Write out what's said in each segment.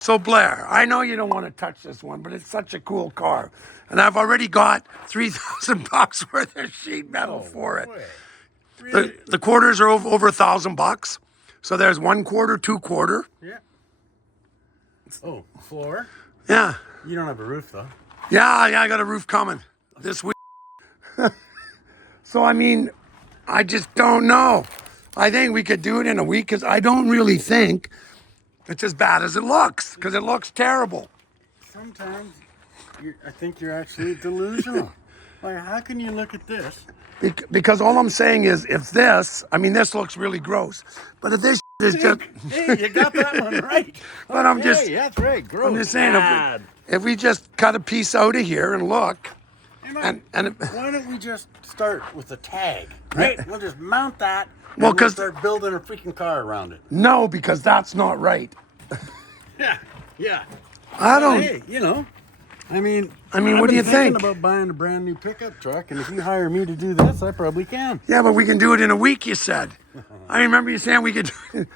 So Blair, I know you don't want to touch this one, but it's such a cool car. And I've already got $3,000 worth of sheet metal for it. Really? The quarters are over $1,000. So there's 1/4, 2/4. Yeah. Oh, floor? Yeah. You don't have a roof, though. Yeah, I got a roof coming this week. So, I mean, I just don't know. I think we could do it in a week because I don't really think it's as bad as it looks because it looks terrible. Sometimes I think you're actually delusional. Like, how can you look at this? Because all I'm saying is if this, I mean, this looks really gross, but if this is just... Hey, you got that one right. But I'm just... that's right, gross. I'm just saying, if we just cut a piece out of here and look, and why don't we just start with a tag, right? We'll just mount that, and Well, we'll 'cause- start building a freaking car around it. no, because that's not right. Yeah. I don't... Hey, you know, I mean, what do you I'm think? thinking about buying a brand new pickup truck, and if you hire me to do this, I probably can. Yeah, but we can do it in a week, you said. I remember you saying we could do it.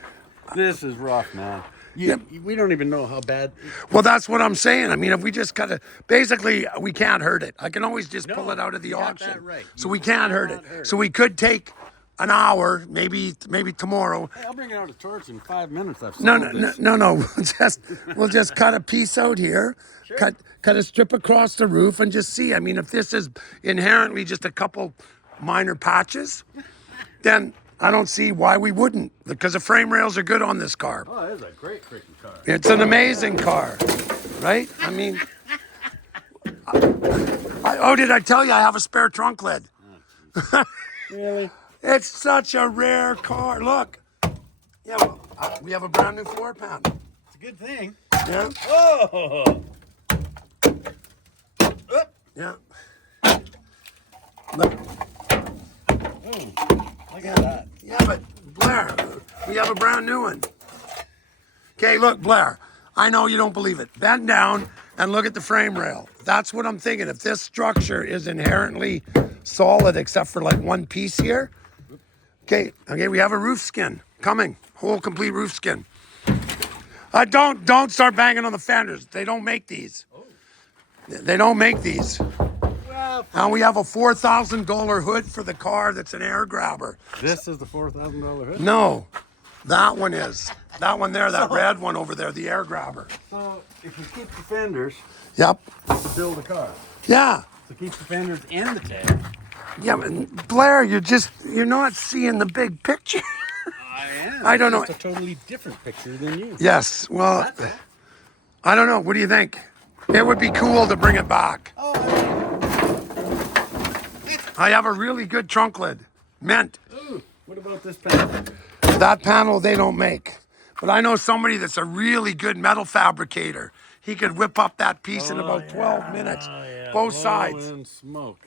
This is rough, man. We don't even know how bad. Well, that's what I'm saying. I mean, if we just cut it, basically, we can't hurt it. I can always just pull it out of the you got auction. that right. So You we can't hurt cannot it. hurt So it. we could take an hour, maybe tomorrow. Hey, I'll bring it out a torch in 5 minutes. I've No, solved no, this. no. We'll just cut a piece out here, Sure. cut a strip across the roof, and just see. I mean, if this is inherently just a couple minor patches, then I don't see why we wouldn't. Because the frame rails are good on this car. Oh, this is a great freaking car. It's an amazing car, right? I mean, did I tell you I have a spare trunk lid? Really? It's such a rare car. Look. Yeah, well, we have a brand new floor pan. It's a good thing. Yeah. Oh! Yeah. Look. Look at that. Yeah, but Blair, we have a brand new one. Okay, look, Blair, I know you don't believe it. Bend down and look at the frame rail. That's what I'm thinking. If this structure is inherently solid except for like one piece here. Okay, we have a roof skin coming. Whole complete roof skin. Don't start banging on the fenders. They don't make these. They don't make these. Well, And we have a $4,000 hood for the car that's an air grabber. this is the $4,000 hood? No, that one is. That one there, that red one over there, the air grabber. So, if you keep the fenders Yep. to build a car, Yeah. so keep the fenders and the tag. Yeah, but Blair, you're not seeing the big picture. I am. I don't know. It's a totally different picture than you. Yes, well, That's it. I don't know. What do you think? It would be cool to bring it back. Oh, I have a really good trunk lid. Mint. ooh, what about this panel? That panel they don't make. But I know somebody that's a really good metal fabricator. He could whip up that piece in about 12 minutes. Both sides. And smoke.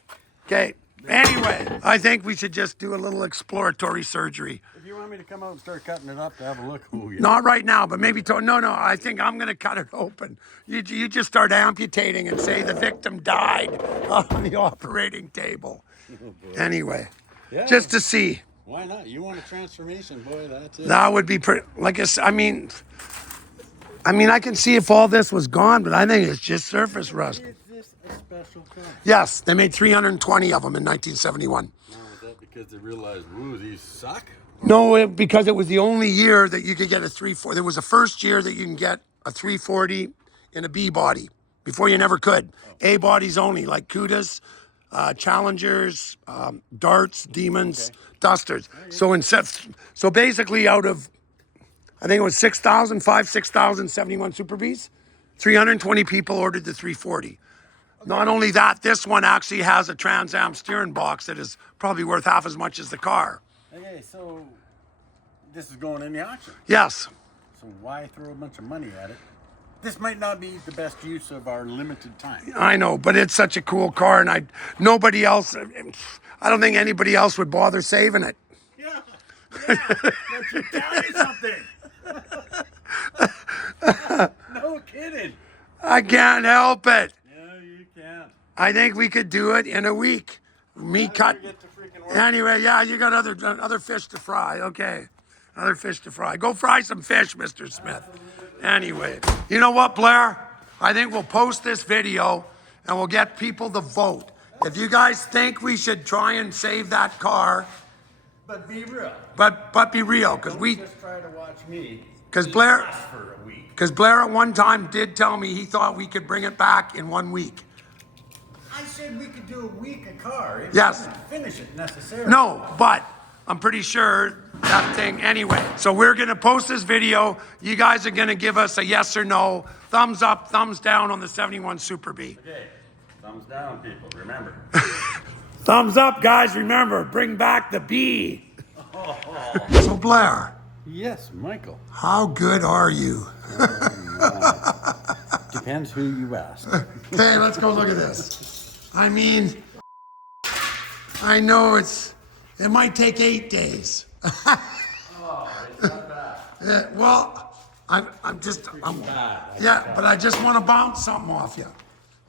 Okay. Anyway, I think we should just do a little exploratory surgery. If you want me to come out and start cutting it up to have a look, ooh, yeah. Not right now, but maybe no. I think I'm going to cut it open. You just start amputating and say the victim died on the operating table. Anyway, Yeah. just to see. Why not? You want a transformation, boy? That's it. That would be pretty. Like I mean, I can see if all this was gone, but I think it's just surface rust. Is this a special car? Yes, they made 320 of them in 1971. No, is that because they realized, ooh, these suck? No, because it was the only year that you could get a 340. There was the first year that you can get a 340 in a B body. Before you never could. A bodies only, like Cudas, Challengers, Darts, Demons, Dusters. So basically, out of I think it was 6,000, 71 Super Bs, 320 people ordered the 340. Not only that, this one actually has a Trans Am steering box that is probably worth half as much as the car. Okay, so this is going in the auction. Yes. So why throw a bunch of money at it? This might not be the best use of our limited time. I know, but it's such a cool car, and I don't think anybody else would bother saving it. Yeah, that should tell you something. No kidding. I can't help it. Yeah, you can't. I think we could do it in a week. Me cut. Get to freaking work. Anyway, yeah, you got other fish to fry. Okay, other fish to fry. Go fry some fish, Mr. Smith. Anyway, you know what, Blair? I think we'll post this video and we'll get people to vote. If you guys think we should try and save that car, But be real. but be real, because Don't just try to watch me. because Blair, Last for a week. because Blair at one time did tell me he thought we could bring it back in 1 week. I said we could do a week a car. It Yes. doesn't finish it necessarily. No, but I'm pretty sure that thing anyway. So we're gonna post this video. You guys are gonna give us a yes or no, thumbs up, thumbs down on the 71 Super B. Okay. Thumbs down, people. Remember. Thumbs up, guys. Remember, bring back the B. So Blair, Yes, Michael. how good are you? Depends who you ask. Okay, let's go look at this. I mean, I know it might take 8 days. Oh, it's not bad. Yeah, well, I'm yeah, but I just want to bounce something off you.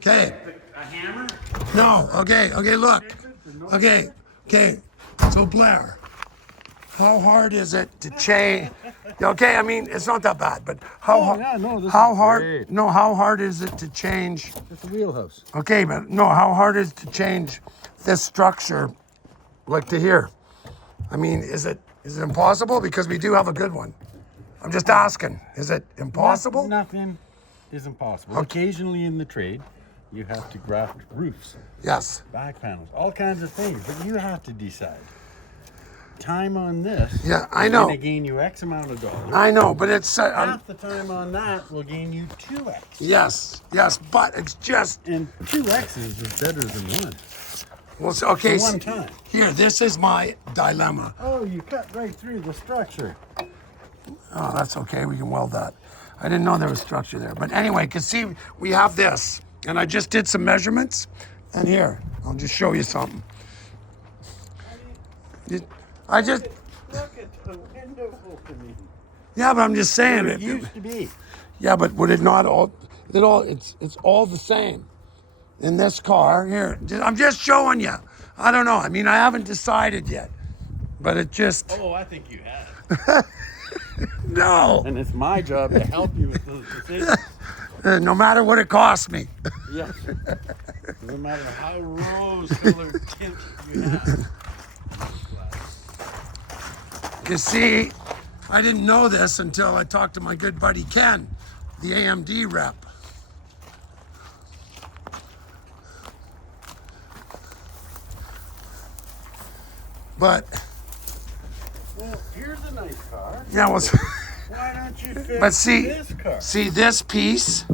Okay. A hammer? No. Okay. Look. Okay. So Blair, how hard is it to change? Okay, I mean it's not that bad, but how hard? yeah, no, this how is hard? great. No, how hard is it to change? It's a wheelhouse. Okay, but no, how hard is it to change this structure, like to here? I mean, is it impossible? Because we do have a good one. I'm just asking. Is it impossible? Nothing is impossible. Occasionally in the trade, you have to graft roofs, Yes. back panels, all kinds of things, but you have to decide. Time on this Yeah, I is know. going to gain you X amount of dollars. I know, but it's Half the time on that will gain you 2X. yes, but it's just And 2X is better than one. well. Okay, For one time. here. This is my dilemma. Oh, you cut right through the structure. Oh, that's okay. We can weld that. I didn't know there was structure there, but anyway, cause see, we have this, and I just did some measurements, and here I'll just show you something. I just Look at the window opening. yeah, but I'm just saying It used to be. Yeah, but would it not all? It's all the same. In this car here, I'm just showing you. I don't know. I mean, I haven't decided yet, but it just Oh, I think you have. no. And it's my job to help you with those decisions. No matter what it costs me. Yes. No matter how rose-colored tint you have. You see, I didn't know this until I talked to my good buddy Ken, the AMD rep. But Well, here's a nice car. yeah, well, Why don't you fix but see, this car? see this piece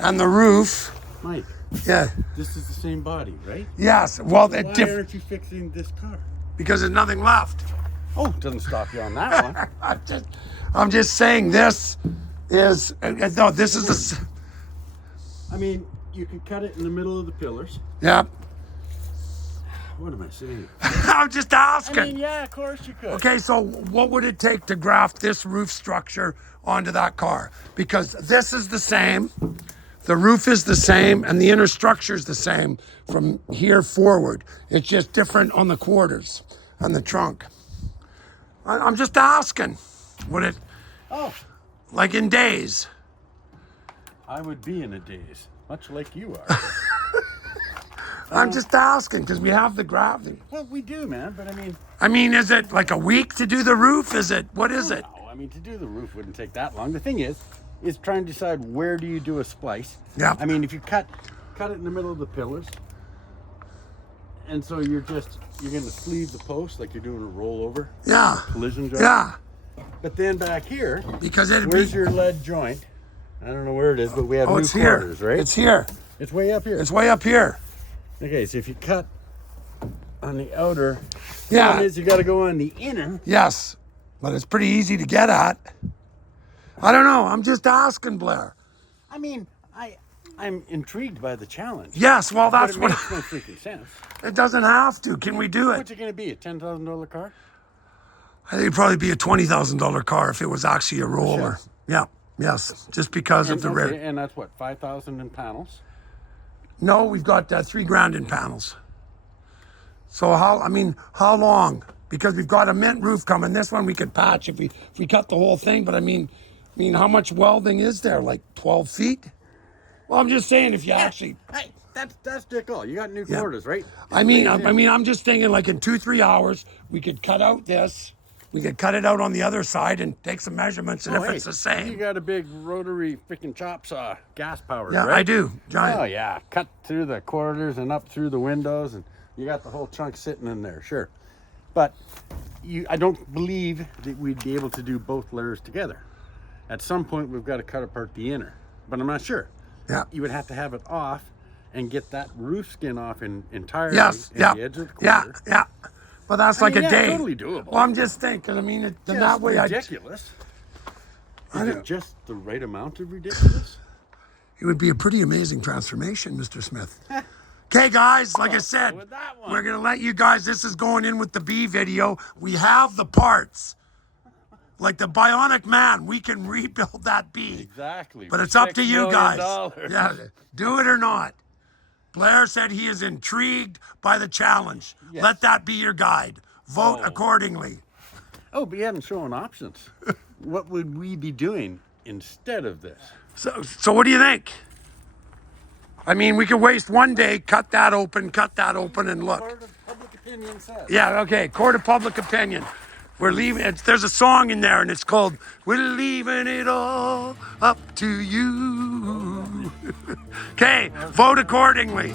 and the roof. Mike, Yeah. this is the same body, right? Yes. Well, they're Why different aren't you fixing this car? because there's nothing left. Oh, doesn't stop you on that one. I'm just saying this is no. This is the. I mean, you can cut it in the middle of the pillars. Yeah. What am I saying? I'm just asking. I mean, yeah, of course you could. Okay, so what would it take to graft this roof structure onto that car? Because this is the same, the roof is the same, and the inner structure is the same from here forward. It's just different on the quarters and the trunk. I'm just asking. Would it, Oh, like in days? I would be in a daze, much like you are. I'm just asking because we have the grafting. Well, we do, man, but I mean, is it like a week to do the roof? What is it? no, I mean, to do the roof wouldn't take that long. The thing is trying to decide where do you do a splice. Yeah. I mean, if you cut it in the middle of the pillars, and so you're going to sleeve the post like you're doing a rollover Yeah. collision joint. Yeah. But then back here, Because it'd where's be. your lead joint? I don't know where it is, but we have Oh, new it's here. quarters, right? It's here. It's way up here. It's way up here. Okay, so if you cut on the outer, Yeah. problem is you got to go on the inner. Yes, but it's pretty easy to get at. I don't know. I'm just asking, Blair. I mean, I'm intrigued by the challenge. Yes, well, that's but what. it makes no freaking sense. It doesn't have to. Can we do What's it? it going to be? A $10,000 car? I think it'd probably be a $20,000 car if it was actually a roller. Yeah. Yes. Just because of the Okay, rear. and that's what, 5,000 in panels? No, we've got $3,000 in panels. So how long? Because we've got a mint roof coming. This one we could patch if we cut the whole thing. But I mean, I mean, how much welding is there? Like 12 feet? Well, I'm just saying if you actually, Hey, that's dick all. You got new yeah. quarters, right? I mean, I'm just thinking like in 2-3 hours, we could cut out this. We could cut it out on the other side and take some measurements, and Oh, if hey, it's the you same. got a big rotary freaking chop saw, gas powered, Yeah, right? I do. Oh Giant. yeah, cut through the quarters and up through the windows, and you got the whole chunk sitting in there, sure. But I don't believe that we'd be able to do both layers together. At some point, we've got to cut apart the inner, but I'm not sure. Yeah. You would have to have it off and get that roof skin off entirely Yes. and Yeah. the edge of the Yeah. quarter. Yeah. But that's I like mean, a yeah, day. totally doable. Well, I'm just thinking. I mean, then Just that way ridiculous. Is it just the right amount of ridiculous? it would be a pretty amazing transformation, Mr. Smith. Okay, guys, like I said, with that one. we're going to let you guys, this is going in with the B video. We have the parts. Like the Bionic Man, we can rebuild that B. Exactly. But for it's up to $6 you million. guys. Yeah, do it or not. Blair said he is intrigued by the challenge. Yes. Let that be your guide. Vote Oh. accordingly. Oh, but you haven't shown options. What would we be doing instead of this? So what do you think? I mean, we could waste one day, cut that open, and look. Part of public opinion says. Yeah, okay, court of public opinion. We're leaving, there's a song in there and it's called, We're Leaving It All Up to You. Okay, vote accordingly.